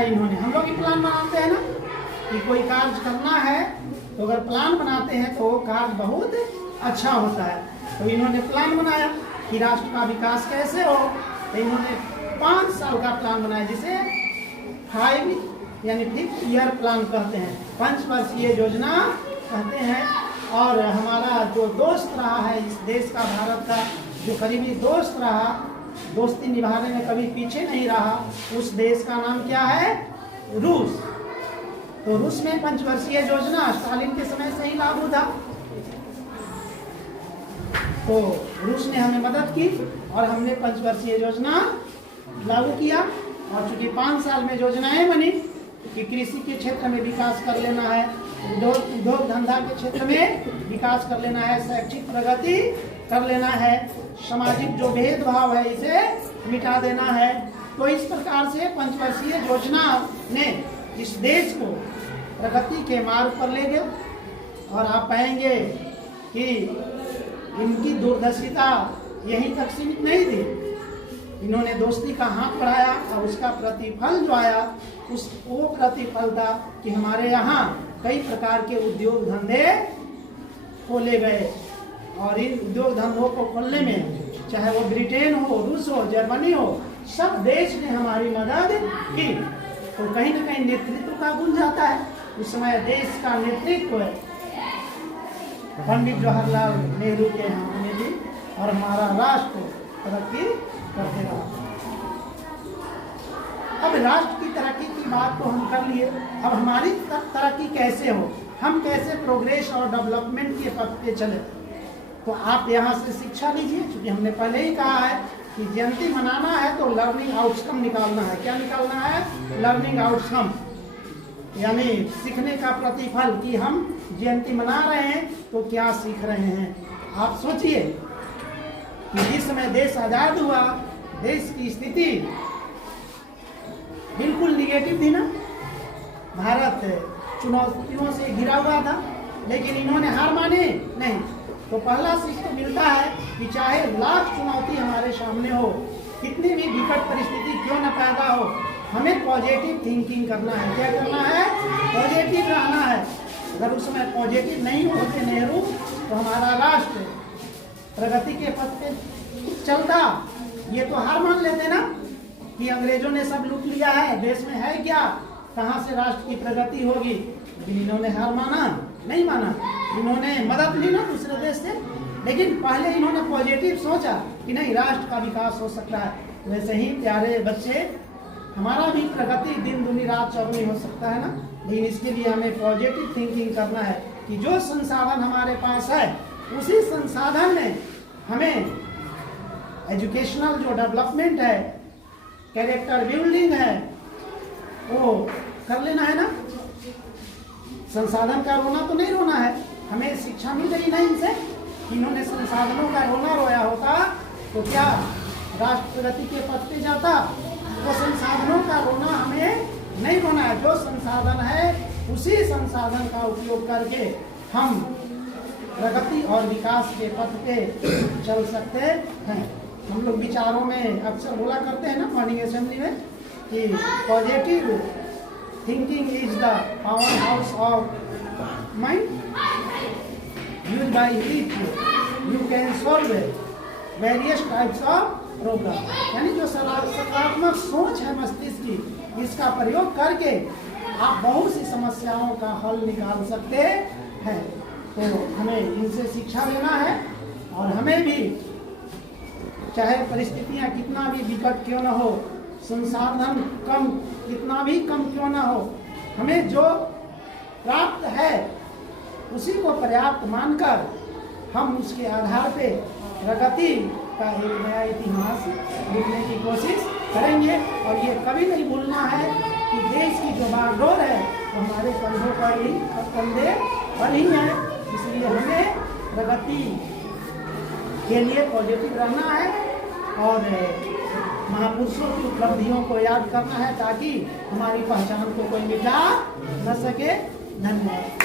बनाया इन्होंने। हम लोग ही प्लान बनाते हैं ना कि कोई कार्य करना है, तो अगर प्लान बनाते हैं तो वो कार्य बहुत अच्छा होता है। तो इन्होंने प्लान बनाया कि राष्ट्र का विकास कैसे हो, तो इन्होंने 5 साल का प्लान बनाया, जिसे 5 यानी 5 ईयर प्लान कहते हैं, 5 वर्षीय योजना कहते हैं। और हमारा जो दोस्त रहा है इस देश का, भारत का जो करीबी दोस्त रहा, दोस्ती निभाने में कभी पीछे नहीं रहा, उस देश का नाम क्या है? रूस। तो रूस में 5 वर्षीय योजना स्टालिन के समय से ही लागू था। तो रूस ने हमें मदद की और हमने 5 वर्षीय योजना लागू किया। और चूंकि 5 साल में योजनाएं बनी कि कृषि के क्षेत्र में विकास कर लेना है, उद्योग धंधा के क्षेत्र में विकास कर लेना है, शैक्षिक प्रगति कर लेना है, सामाजिक जो भेदभाव है इसे मिटा देना है। तो इस प्रकार से 5 वर्षीय योजना ने इस देश को प्रगति के मार्ग पर ले गए। और आप पाएंगे कि इनकी दूरदर्शिता यहीं तक सीमित नहीं थी, इन्होंने दोस्ती का हाथ बढ़ाया और उसका प्रतिफल जो आया वो प्रतिफल था कि हमारे यहाँ कई प्रकार के उद्योग धंधे खोले गए। और इन उद्योग धंधों को खोलने में चाहे वो ब्रिटेन हो, रूस हो, जर्मनी हो, सब देश ने हमारी मदद की। तो कहीं ना कहीं नेतृत्व का गुण जाता है। उस समय देश का नेतृत्व पंडित जवाहरलाल नेहरू के हाथ में थी और हमारा राष्ट्र तरक्की करते रहा। अब राष्ट्र की तरक्की की बात तो हम कर लिए, अब हमारी तरक्की कैसे हो, हम कैसे प्रोग्रेस और डेवलपमेंट के पथ पे चले। तो आप यहाँ से शिक्षा लीजिए, क्योंकि हमने पहले ही कहा है कि जयंती मनाना है तो लर्निंग आउटकम निकालना है। क्या निकालना है? लर्निंग आउटकम, यानी सीखने का प्रतिफल कि हम जयंती मना रहे हैं तो क्या सीख रहे हैं। आप सोचिए कि जिस समय देश आजाद हुआ, देश की स्थिति बिल्कुल निगेटिव थी ना, भारत चुनौतियों से घिरा हुआ था, लेकिन इन्होंने हार माने नहीं। तो पहला सीख तो मिलता है कि चाहे लाख चुनौती हमारे सामने हो, कितनी भी विकट परिस्थिति क्यों न पैदा हो, हमें पॉजिटिव थिंकिंग करना है। क्या करना है? पॉजिटिव रहना है। अगर उस समय पॉजिटिव नहीं होते नेहरू, तो हमारा राष्ट्र प्रगति के पथ पे चलता। ये तो हार मान लेते ना कि अंग्रेजों ने सब लूट लिया है, देश में है क्या, कहाँ से राष्ट्र की प्रगति होगी। लेकिन इन्होंने हार माना नहीं माना, इन्होंने मदद ली ना दूसरे देश से, लेकिन पहले इन्होंने पॉजिटिव सोचा कि नहीं, राष्ट्र का विकास हो सकता है। वैसे ही प्यारे बच्चे, हमारा भी प्रगति दिन दुनी रात चौगुनी हो सकता है ना, लेकिन इसके लिए हमें पॉजिटिव थिंकिंग करना है कि जो संसाधन हमारे पास है उसी संसाधन में हमें एजुकेशनल जो डेवलपमेंट है, कैरेक्टर बिल्डिंग है, वो कर लेना है ना। संसाधन का रोना तो नहीं रोना है, हमें शिक्षा मिल रही नहीं इनसे। इन्होंने संसाधनों का रोना रोया होता तो क्या राष्ट्र प्रगति के पथ पे जाता। तो संसाधनों का रोना हमें नहीं रोना है, जो संसाधन है उसी संसाधन का उपयोग करके हम प्रगति और विकास के पथ पे चल सकते हैं। हम लोग विचारों में अक्सर बोला करते हैं ना मॉर्निंग असेंबली में कि positive thinking is the power house of mind, used by it you can solve various types of problem. यानी जो सकारात्मक सोच है मस्तिष्क की, इसका प्रयोग करके आप बहुत सी समस्याओं का हल निकाल सकते हैं। तो हमें इनसे शिक्षा लेना है और हमें भी, चाहे परिस्थितियां कितना भी विकट क्यों न हो, संसाधन कम कितना भी कम क्यों न हो, हमें जो प्राप्त है उसी को पर्याप्त मानकर हम उसके आधार पे प्रगति का एक नया इतिहास लिखने की कोशिश करेंगे। और ये कभी नहीं भूलना है कि देश की जो बागडोर है वो हमारे कंधों पर ही, कंधे पर ही है। इसलिए हमें प्रगति के लिए पॉजिटिव रहना है और महापुरुषों की उपलब्धियों को याद करना है, ताकि हमारी पहचान को कोई मिटा न सके। धन्यवाद।